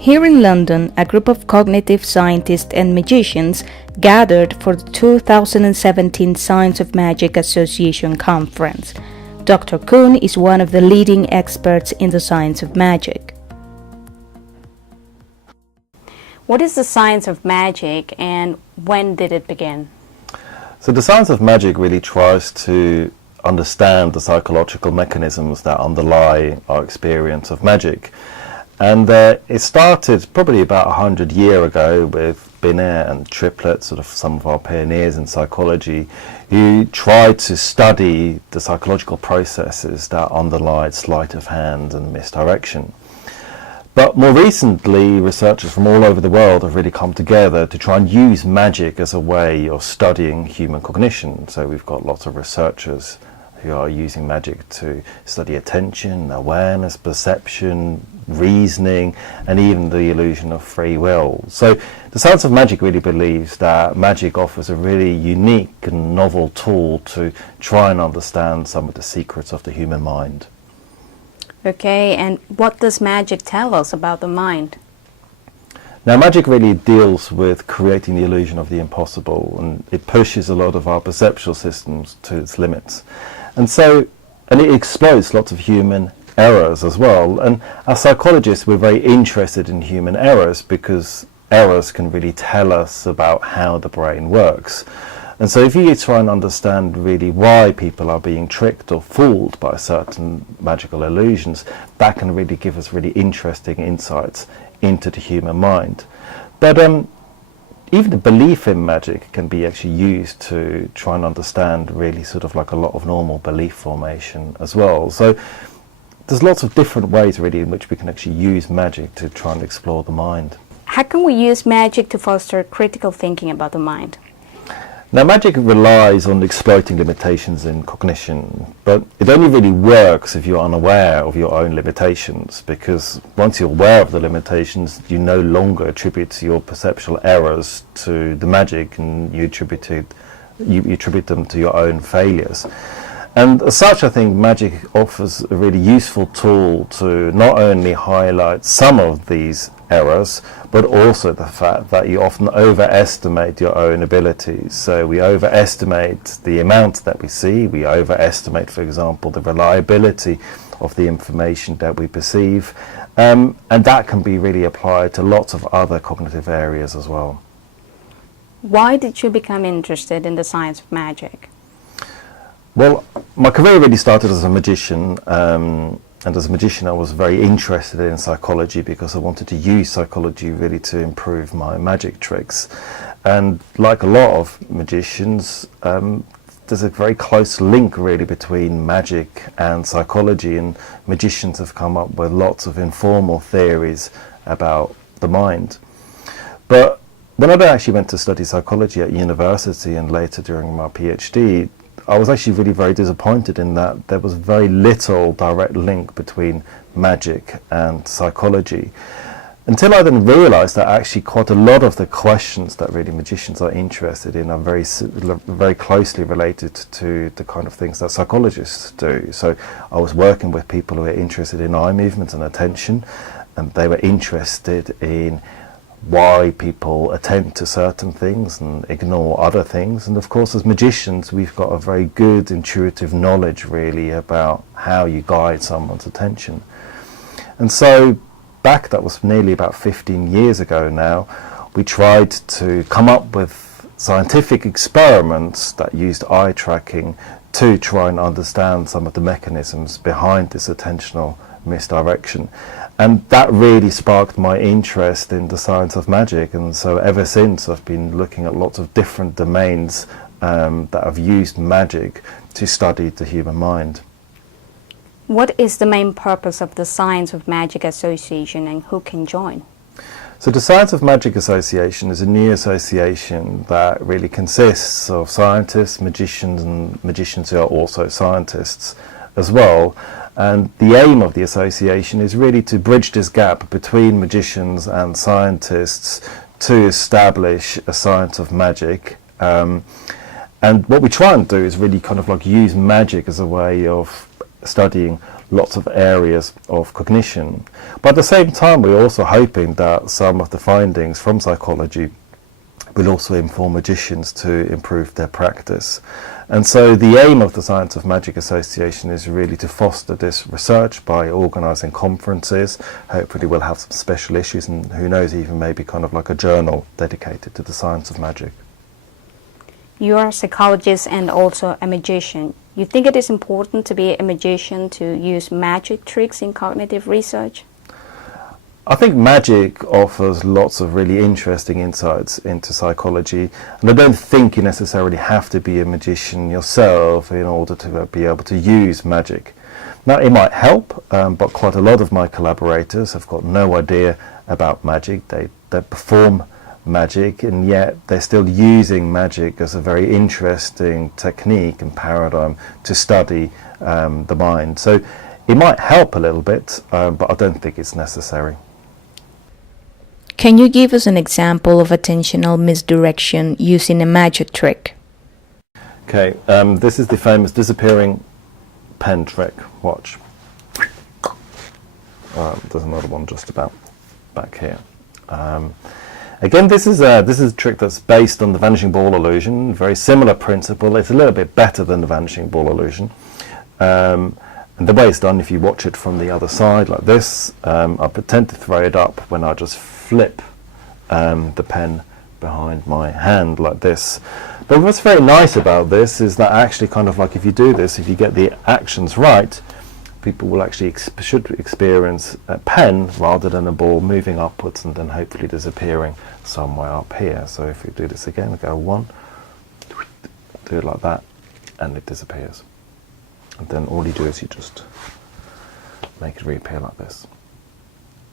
Here in London, a group of cognitive scientists and magicians gathered for the 2017 Science of Magic Association Conference. Dr. Kuhn is one of the leading experts in the science of magic. What is the science of magic and when did it begin? So the science of magic really tries to understand the psychological mechanisms that underlie our experience of magic. And it started probably about 100 years ago with Binet and Triplett, sort of some of our pioneers in psychology, who tried to study the psychological processes that underlie sleight of hand and misdirection. But more recently, researchers from all over the world have really come together to try and use magic as a way of studying human cognition. So we've got lots of researchers who are using magic to study attention, awareness, perception, reasoning, and even the illusion of free will. So the science of magic really believes that magic offers a really unique and novel tool to try and understand some of the secrets of the human mind. Okay, and what does magic tell us about the mind? Now, magic really deals with creating the illusion of the impossible, and it pushes a lot of our perceptual systems to its limits. And it exploits lots of human errors as well. And as psychologists, we're very interested in human errors because errors can really tell us about how the brain works. And so if you try and understand really why people are being tricked or fooled by certain magical illusions, that can really give us really interesting insights into the human mind. But even the belief in magic can be actually used to try and understand really sort of like a lot of normal belief formation as well. So there's lots of different ways really in which we can actually use magic to try and explore the mind. How can we use magic to foster critical thinking about the mind? Now, magic relies on exploiting limitations in cognition, but it only really works if you're unaware of your own limitations, because once you're aware of the limitations, you no longer attribute your perceptual errors to the magic, and you attribute them to your own failures. And as such, I think magic offers a really useful tool to not only highlight some of these errors, but also the fact that you often overestimate your own abilities. So we overestimate the amount that we see, we overestimate, for example, the reliability of the information that we perceive, and that can be really applied to lots of other cognitive areas as well. Why did you become interested in the science of magic? Well, my career really started as a magician, and as a magician I was very interested in psychology because I wanted to use psychology really to improve my magic tricks. And like a lot of magicians, there's a very close link really between magic and psychology, and magicians have come up with lots of informal theories about the mind. But when I actually went to study psychology at university and later during my PhD, I was actually really very disappointed in that there was very little direct link between magic and psychology, until I then realized that actually quite a lot of the questions that really magicians are interested in are very closely related to the kind of things that psychologists do. So I was working with people who were interested in eye movement and attention, and they were interested in why people attend to certain things and ignore other things. And of course, as magicians, we've got a very good intuitive knowledge really about how you guide someone's attention. And so that was nearly about 15 years ago now, we tried to come up with scientific experiments that used eye tracking to try and understand some of the mechanisms behind this attentional misdirection. And that really sparked my interest in the science of magic, and so ever since I've been looking at lots of different domains that have used magic to study the human mind. What is the main purpose of the Science of Magic Association and who can join? So the Science of Magic Association is a new association that really consists of scientists, magicians, and magicians who are also scientists as well. And the aim of the association is really to bridge this gap between magicians and scientists to establish a science of magic. And what we try and do is really kind of like use magic as a way of studying lots of areas of cognition. But at the same time, we're also hoping that some of the findings from psychology will also inform magicians to improve their practice. And so the aim of the Science of Magic Association is really to foster this research by organising conferences. Hopefully we'll have some special issues, and who knows, even maybe kind of like a journal dedicated to the science of magic. You are a psychologist and also a magician. You think it is important to be a magician to use magic tricks in cognitive research? I think magic offers lots of really interesting insights into psychology, and I don't think you necessarily have to be a magician yourself in order to be able to use magic. Now, it might help, but quite a lot of my collaborators have got no idea about magic. They perform magic, and yet they're still using magic as a very interesting technique and paradigm to study the mind. So it might help a little bit, but I don't think it's necessary. Can you give us an example of attentional misdirection using a magic trick? Okay, this is the famous disappearing pen trick. Watch. There's another one just about back here. Again, this is a trick that's based on the vanishing ball illusion. Very similar principle. It's a little bit better than the vanishing ball illusion. And the way it's done, if you watch it from the other side like this, I pretend to throw it up when I just flip the pen behind my hand like this. But what's very nice about this is that actually kind of like if you do this, if you get the actions right, people will actually should experience a pen rather than a ball moving upwards and then hopefully disappearing somewhere up here. So if we do this again, we go one, do it like that, and it disappears. And then all you do is you just make it reappear like this.